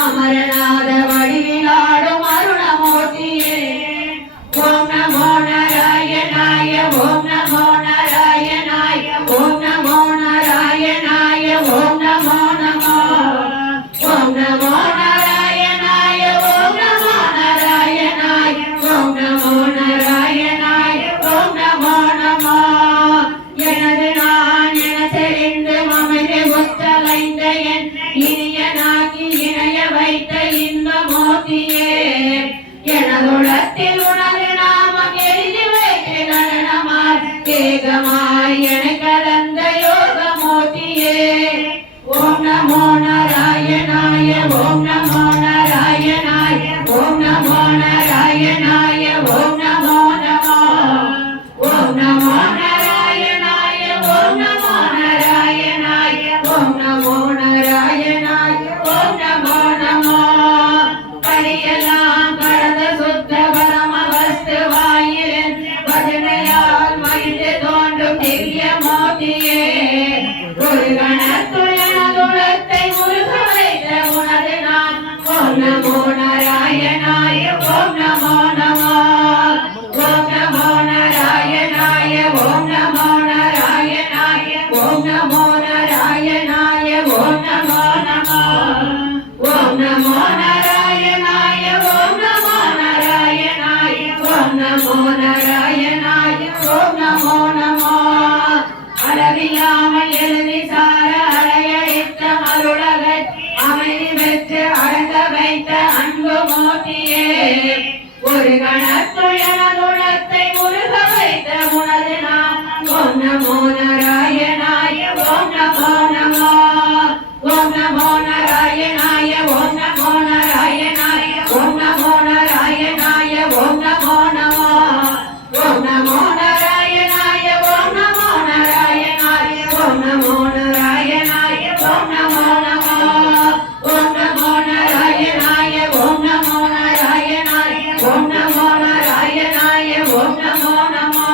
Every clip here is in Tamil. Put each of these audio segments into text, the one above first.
அமரநாத வடிவிலாடும் அருணமூர்த்தியே ஓம் நமோ நாராயணாய ஓம் நமோ நாராயணாய ஓம் நமோ நாராயணாய ஓம் நமோ நமோ ஓம் நமோ நாராயணாய ஓம் நமோ நாராயணாய ஓம் நமோ நாராயணாய ஓம் நமோ நமோ எனது நான் என தெரிந்து மமதை ஒத்தலைந்த என் இனிய நாக்கி இணைய வைத்த ஓம் நமோ நாராயணாய ஓம் நமோ நமோ கலியெல்லாம் கடந்த சுத்த பரம வஸ்துவாயிரன் பஜனையால் மகிழ்ந்து தோன்றும் திவ்ய மோதியே ஒரு கணத்துளத்தை முருக வைத்த உனது நான் ஓம் நமோ நாராயணாய ஓம் நமோ நமோ ஓம் நமோ நாராயணாய ஓம் நமோ நாராயணாய ஓம் நமோ நாராயணாய ஓம் நமோ நமோ ஓம் நமோ நாராயணாய ஓம் நமோ நாராயணாய ஓம் நமோ நாராயணாய ஓம் நமோ நமோ அளவில்லாமல் எழுதி சார அலையழித்த மருளகத் அமைதி பெற்று அடங்க வைத்த அன்பு மூர்த்தியே ஒரு கணத்துளத்தை முருக வைத்த உனது நாம் ஓம் நமோ நாராயணாய ஓம் நமோ நமோ ஓம் நமோ நாராயணாய ஓம் நமோ நாராயணாய ஓம் நமோ நாராயணாய ஓம் நமோ நமோ ஓம் நமோ நாராயணாய ஓம் நமோ நாராயணாய ஓம் நமோ நாராயணாய ஓம் நமோ நமோ ஓம் நமோ நாராயணாய ஓம் நமோ நாராயணாய ஓம் நமோ நாராயணாய ஓம் நமோ நமோ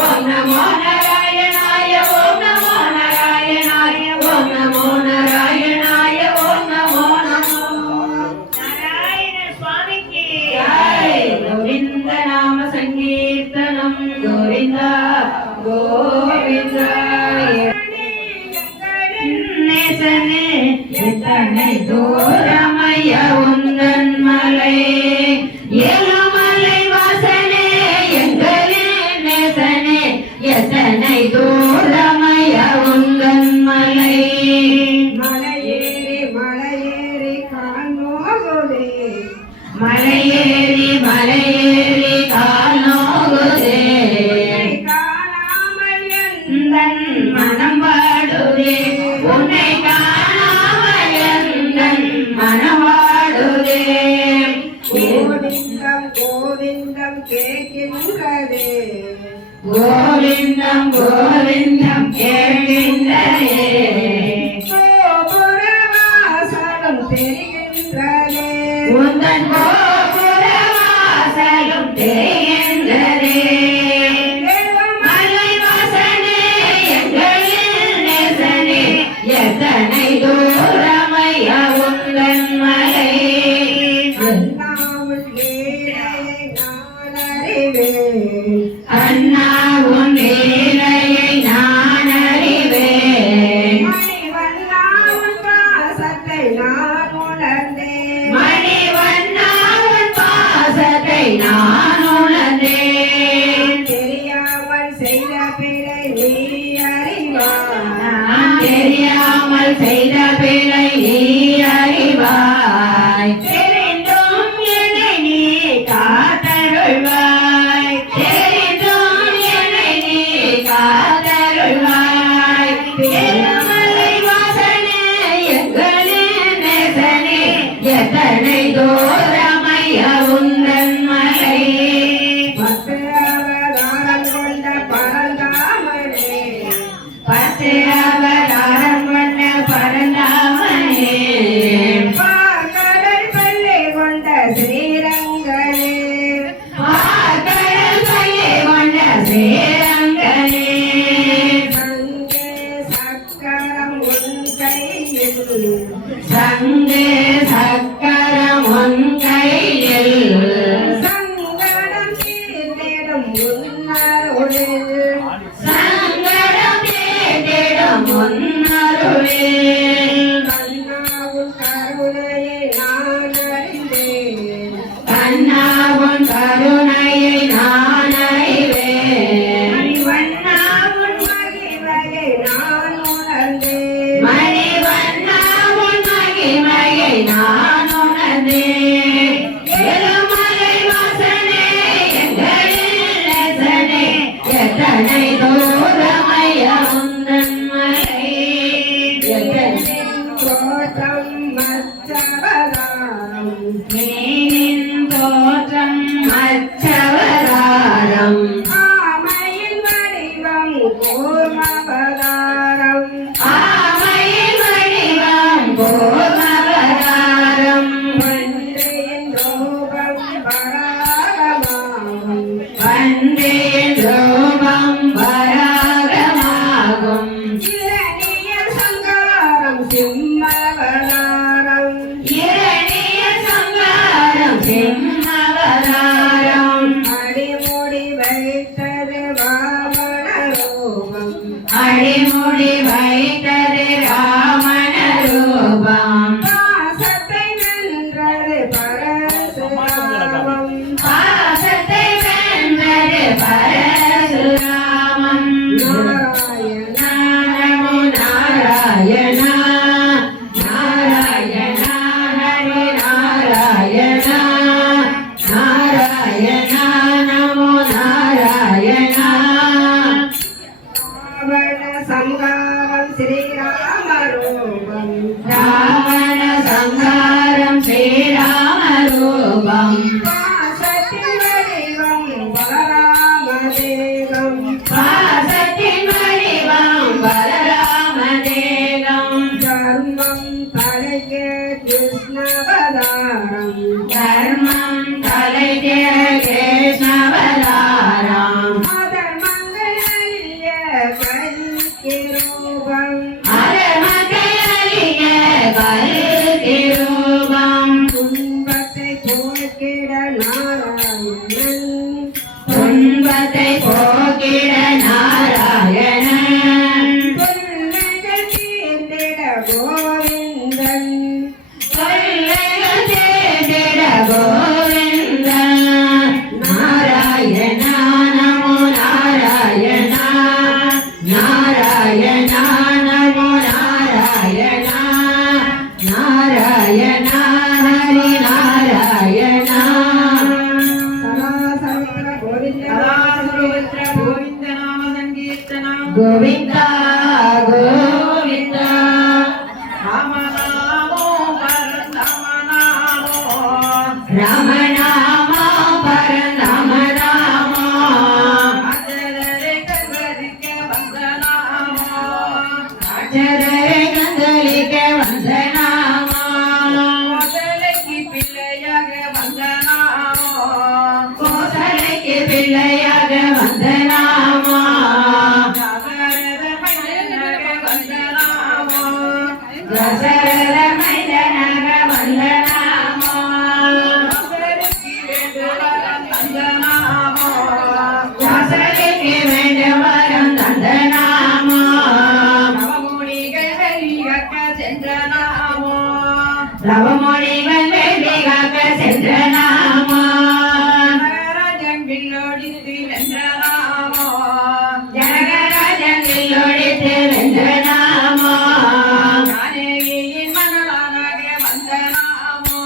ஓம் நமோ நாராயணாய ஓம் நமோ நாராயணாய ஓம் நமோ நாராயணாய ஓம் நமோ நமோ நாராயண சுவாமிக்கு ஜெய் கோவிந்த நாம சங்கீர்த்தனம் கோவிந்தா கோவிந்தா நேசனே எத்தனை தூரமைய உந்தன் மலை ஏழுமலை வாசனே எங்களின் நேசனே எத்தனை தூரமைய உந்தன் மலை மலையேறி காணோகுதே மலையேறி காணோகுதே காணாமல் உந்தன் மனம் வாடுதே உன்னை காணாமல் எந்தன் மனம் வாடுதே கோவிந்தம் கோவிந்தம் கேட்கின்றதே கோவிந்தம் கோவிந்தம் கேட்கின்றதே கோபுரவாசலும் தெரிகின்றதே உந்தன் கோபுரவாசலும் தெரிகின்றதே மலை வாசனே எங்களின் நேசனே எத்தனை தூரமைய உந்தன் மலை அண்ணாவுள் லீலையை நான் அறிவேன் அண்ணா உன் லீலையை நான் அறிவேன் மணிவண்ணாவுள் வாசத்தை நான் உணர்ந்தேன் மணிவண்ணா உன் பாசத்தை நான் உணர்ந்தேன் தெரியாமல் செய்த பிழை நீ அறிவாய் நான் தெரியாமல் செய்த பிழை நீ அறிவாய் தெரிந்தும் என்னை நீ காத்தருள்வாய் தெரிந்தும் என்னை நீ காத்தருள்வாய் திருமலை வாசனே எங்களின் நேசனே எத்தனை தூரமைய உந்தன் மலை பத்து அவதாரம் கொண்ட பரந்தாமனே பத்து அவதாரம் கொண்ட பரந்தாமனே பார்க்கடல் பள்ளி கொண்ட ஸ்ரீரங்கனே ஆகடல் பள்ளி கொண்ட ஸ்ரீரங்கனே சங்கே சக்கரம் உன் கையில் சங்கு சக்கரம் உன் கையில் சங்கடம் தீர்ந்திடும் உன்னருளில் சங்கடம் தீர்த்திடும் உன் அருளில் கண்ணாவும் கருணையை நான் அறிந்தேன் கண்ணா உன் கருணையை நான் அறிவேன் மணிவண்ணா உன் மகிமையை நான் உணர்ந்தேன் மணிவண்ணா உன் மகிமையை நான் உணர்ந்தேன் ஏழுமலை வாசனே எங்களின் நேசனே எத்தனை தூரமைய உந்தன் மலை எத்தனை தோற்றம் மற்றவதாரம் மீனின் தோற்றம் அச்சவதாரம் ஆமையின் வடிவம் கூர்மவதாரம் ஆமையின் சிம்மவதாரம் இரணிய சங்காரம் சிம்மவதாரம் அடிமுடி வைத்தது வாமன ரூபம் அடிமுடி வைத்தது ராமன ரூபம் பாசத்தை வென்றது பரசுராமம் பாசத்தை வென்றது பரசுராமம் நாராயண நமோ நாராயண நாராயண ஹரி நாராயண நாராயண நமோ நாராயண ராவண சங்காரம் ஸ்ரீராம ரூபம் ராவண சங்காரம் ஸ்ரீராம ரூபம் பாசத்தின் வடிவம் பலராம தேகம் பாசத்தின் வடிவம் பலராம தேகம் தர்மம் தலைக்க கிருஷ்ணவதாரம் தர்மம் தலைக்கே கேசவதாரம் அதர்மங்களைய கலிக்கு ரூபம் அரமகையறிய கருத்திரூபம் துன்பத்தை போக்கிட நாராயணன் துன்பத்தை போக்கிட நாராயணன் தொல்லைகள் தீர்ந்திட கோவிந்தன் கொள்ளைகள் தேடிட கோவிந்தன் நாராயண நமோ நாராயண நாராயண நமோ நாராயண நாராயண ஹரி நாராயண சதாசர்வ கோவிந்த கோவிந்த நாம சங்கீர்த்தனம் கோவிந்தா கோவிந்தா ராமநாமோ பரந்தாமநாமோ ராமநாமா பரநாமநாமா அஜரரை கல்வரிக்க வந்தநாமோ அஜரரை கந்தளிக்க வந்தநாமா முதலைக்கு பிள்ளையாக வந்தநாமோ கோசலைக்கு பிள்ளையாக வந்தநாமா தசரத மன்னனாக வந்தநாமோ தசரத மைந்தனாக வந்தநாமா தசரக்கு வேண்டுவரம் வந்தநாமோ தசரக்கு வேண்டும் வரம் தந்தநாமா நவமுனிகள் வெளியக்க சென்றநாமோ லவமொழிகள் வேள்வி காக்க சென்ற நாமா நகராஜன் வில்லோடித்து வென்றநாமோ ஜனகராஜன் வில்லொழித்து வென்ற நாமா ஜானகியின் மணலானாக வந்தநாமோ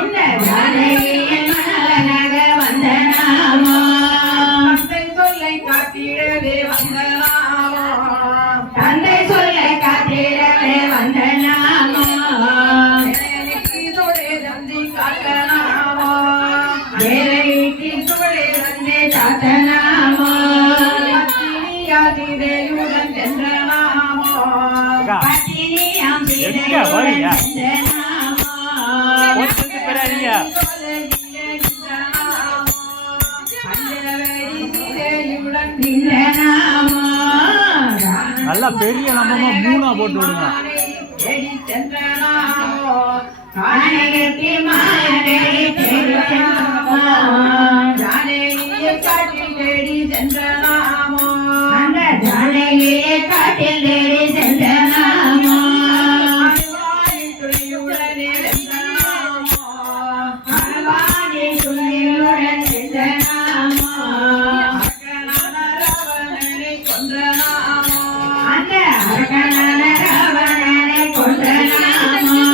இந்த ஜானகியின் மணலனாக வந்த நாமா தந்தை சொல்லை காத்திடவே வந்தநாமோ தந்தை சொல்ல காத்திடவே வந்த நாமா எனக்கு தொழே தந்தி காட்டநாமோ தேவகிக்கு சுவடே வந்தே சாத்த நாமா பத்தினியாதிரையுடன் சென்றநாமோ பத்தினியாம் எங்க போறீங்க? சென்ற நாமா போட்டு பெறாதீங்க. நின்ற நாமா நல்லா பெரிய நம்பமா மூணா போட்டு விடுங்க. கானகத்தி மாயனை தேடி அந்த ஜானகியை காட்டில் தேடி சென்ற நாமா அழகானே துணையுடன் சென்ற நாமா அந்த அரக்கனான ராவணனை கொன்ற நாமா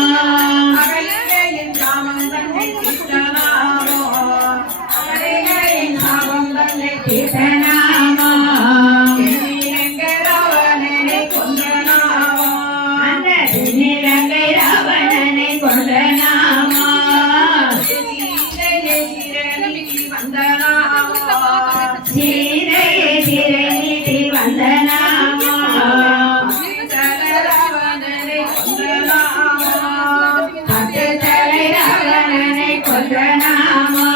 தீர்த்த நாமா அந்த தென்னிலங்கை ராவணனை கொன்ற நாமா சீதையை சிறை நீட்டி வந்த நாமா பட்டு தலை ராவணனை கொன்ற நாமா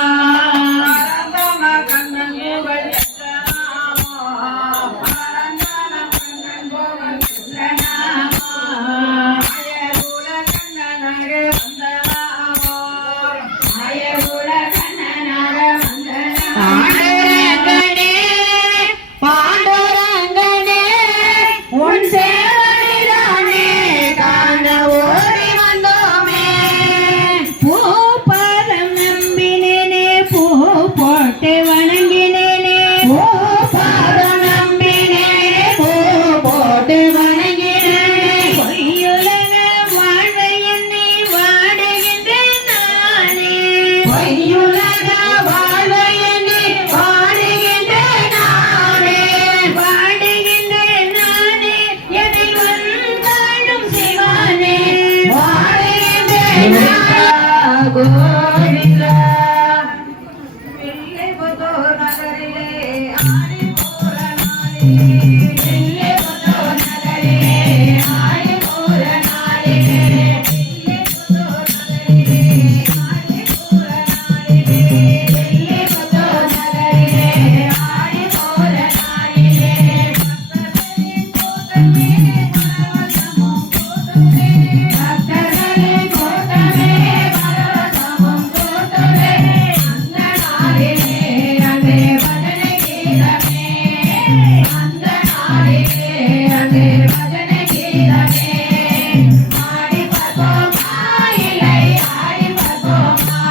கொன்ற நாமா கோவிந்தா வில்லிபுத்தூர் நகரிலே ஆடி போற நாளிலே வில்லிபுத்தூர் நகரிலே ஆடி போற நாளிலே வில்லிபுத்தூர் நகரிலே ஆடி போற நாளிலே வில்லிபுத்தூர் நகரிலே ஆடி போற நாளிலே பக்தர்களின் கூட்டமே பரவசமும் கூட்டுமே. பக்தர்களின் கூட்டமே பரவசமும் கூட்டுமே. அந்த நாளிலே அங்கே பஜனை கீதமே அந்த நாளிலே அங்கே பஜனை கீதமே ஆடி பார்ப்போமா இல்லை ஆடி பார்ப்போமா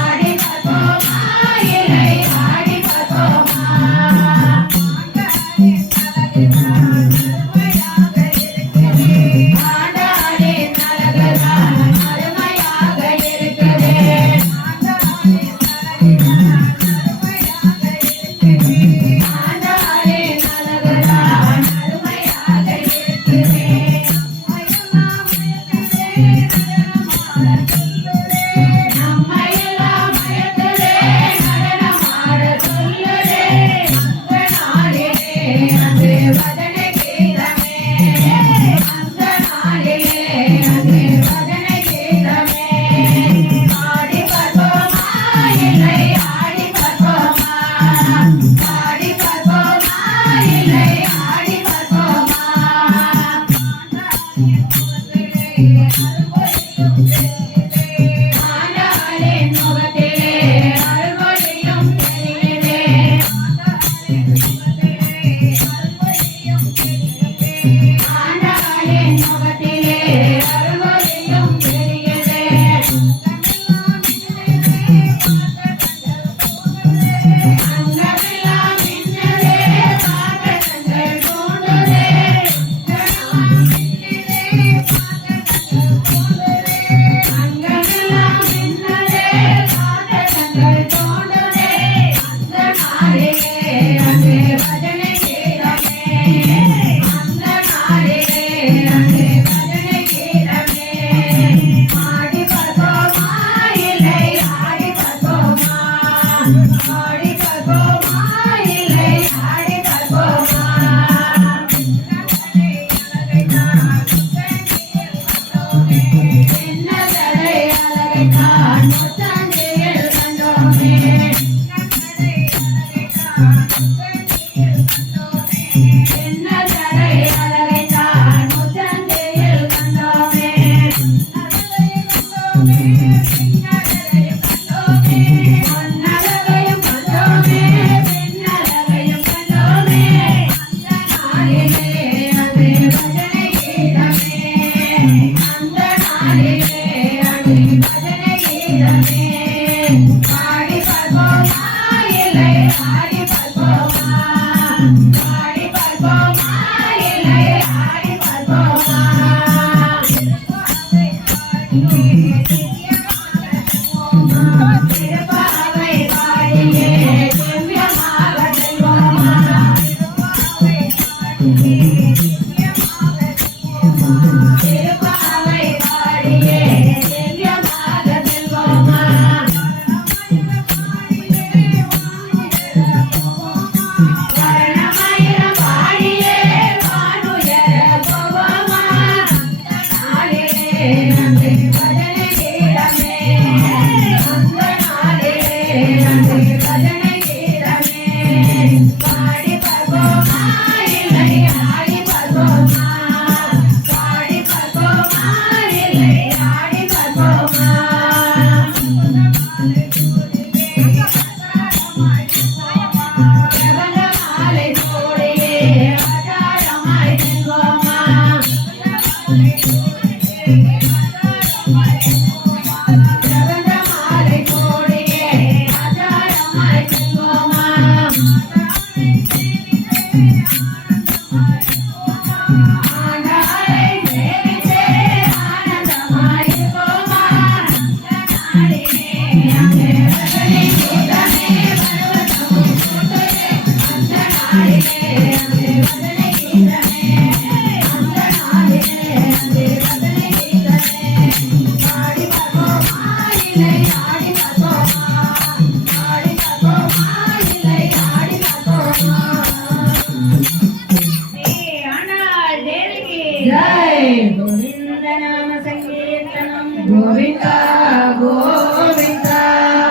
ஆடி பார்ப்போமா இல்லை ஆடி பார்ப்போமா ஆண்டாளின் அழகுதான் அருமையாக இருக்குது ஆண்டாளின் அழகுதான் அருமையாக இருக்குது நம்மையெல்லாம் மயக்குதே நடனமாட சொல்லுதே அந்த நாளிலே அன்று பஜனை கீதமே அந்த நாளிலே அன்று பஜனை கீதமே ஆடி பார்ப்போமா இல்லை ஆடி பார்ப்போமா ஆடி பார்ப்போமா இல்லை ஆடி பார்ப்போமா ஆண்டாளின் முகத்திலே அருள்மொழியும் தெரியுதே ஆண்டாளின் முகத்திலே அருள்மொழியும் தெரியுதே அங்கமெல்லாம் மின்னலே காக்கங்கள் கூண்டுதே அங்கமெல்லாம் மின்னலே காக்கங்கள் தோண்டுதே அந்த நாளிலே அங்கே பஜனை கீதமே அந்த நாளிலே அங்கே பஜனை கீதமே ஆடி பார்ப்போமா இல்லை ஆடி பார்ப்போமா ஆடி பார்ப்போமா இல்லை ஆடி பார்ப்போமா என்னதரை அழகைத்தான் முத்தங்கையில் கண்டோமே என்னதரை அழகைத்தான் முத்தங்கையில் கண்டோமே பொன்னழகையும் கண்டோமே பெண்ணழகையும் கண்டோமே அந்த நாளிலே அது பஜனை கீதமே அந்த நாளிலே அது பஜனை கீதமே ஆடி பார்ப்போமா இல்லை ஆடி பார்ப்போமா ஆடி பார்ப்போமா இல்லை ஆடி பார்ப்போமா திருப்பாவை வாழியே திவ்யமாக செல்வோமா திருப்பாவை வாழியே திவ்யமாக செல்வோமா வரணமயிலம் வாழியே வானுயர போவோமா நாளிலே அன்று பஜனை கீதமே அந்த நாளிலே அன்று பஜனை கீதமே பாடி பார்ப்போமா இல்லை ஆடி பார்ப்போமா பாடி பார்ப்போமா இல்லை ஆடி பார்ப்போமா பிரபந்த மாலை சூடியே ஆதாரமாய் செல்வோமா பிரபந்த மாலை சூடியே ஆதாரமாய் செல்வோமா ஆண்டாளை சேவித்தே ஆனந்தமாயிருப்போமா நாளிலே அங்கே பஜனை கீதமே பரவசமும் கூட்டுதே அந்த நாளிலே அங்கே பஜனை கீதமே அந்த நாளிலே அங்கே గోవింద నామ సంకీర్తనం Govinda Govinda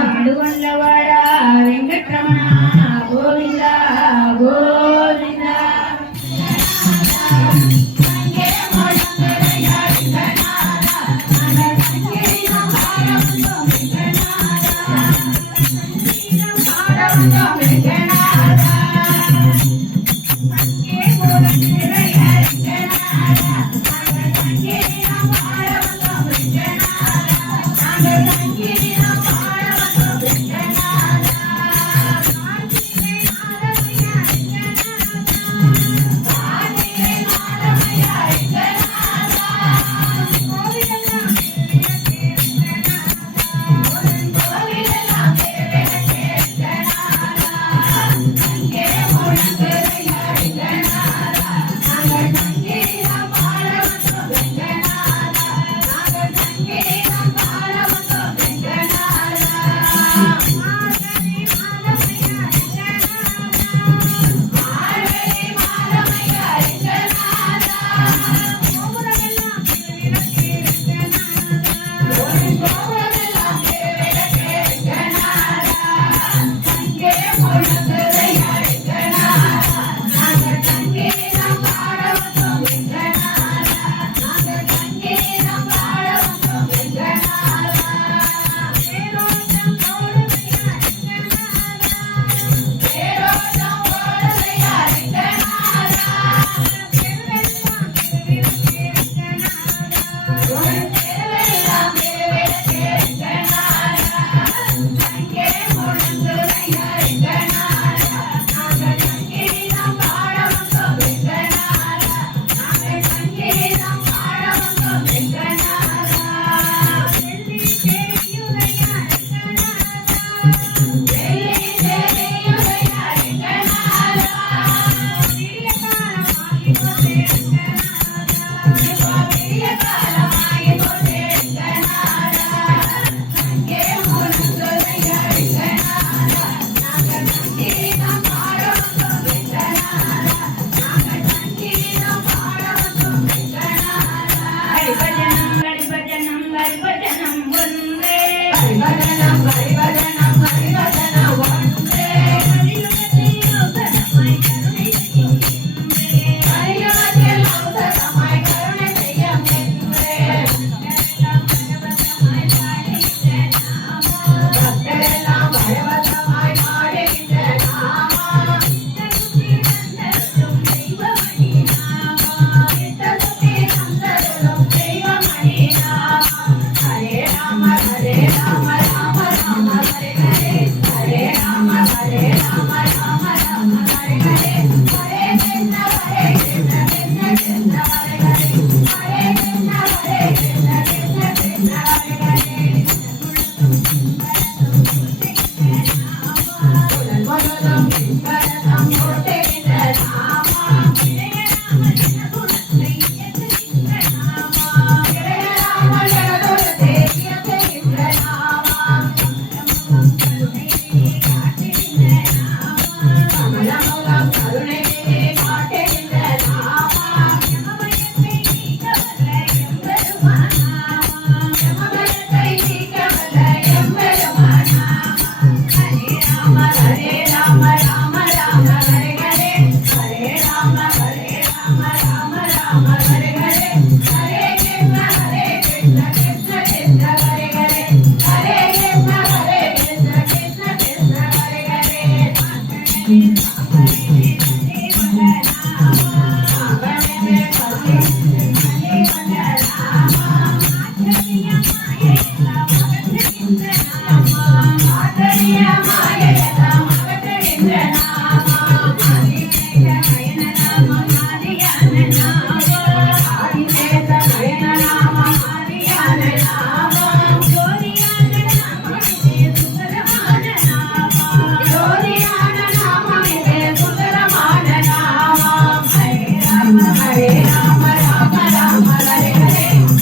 నడుగొండవాడ Venkataramana Govinda Govinda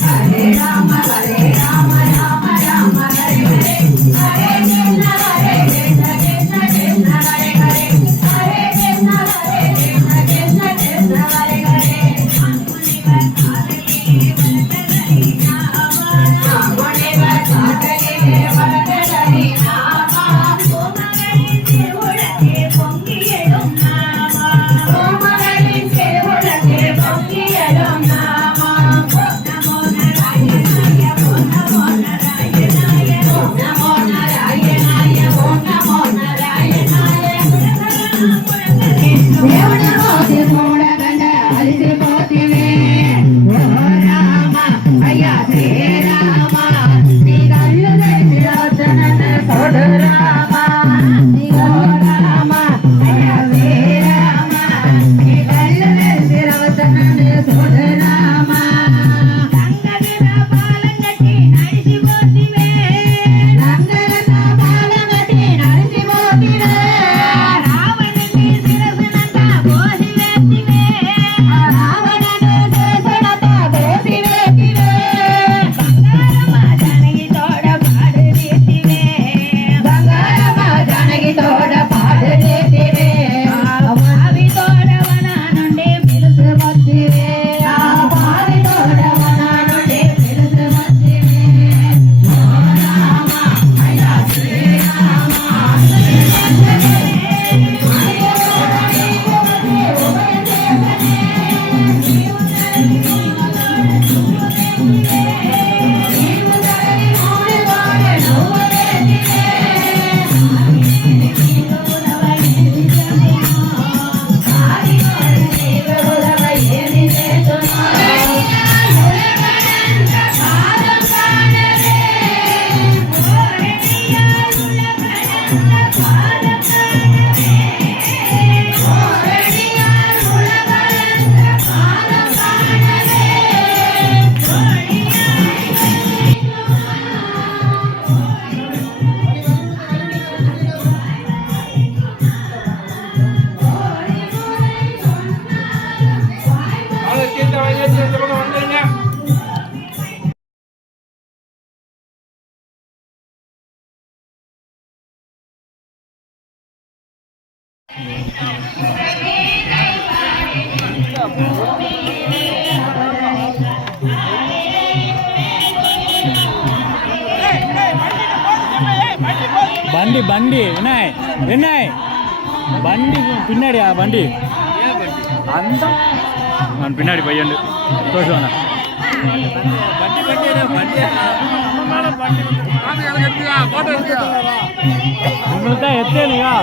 Hare Rama, Hare Rama, வண்டி வண்டி என்ன என்ன வண்டி பின்னாடியா வண்டி அந்த நான் பின்னாடி பையன் பேசுவாங்க உங்களுக்கு தான் எத்தனையா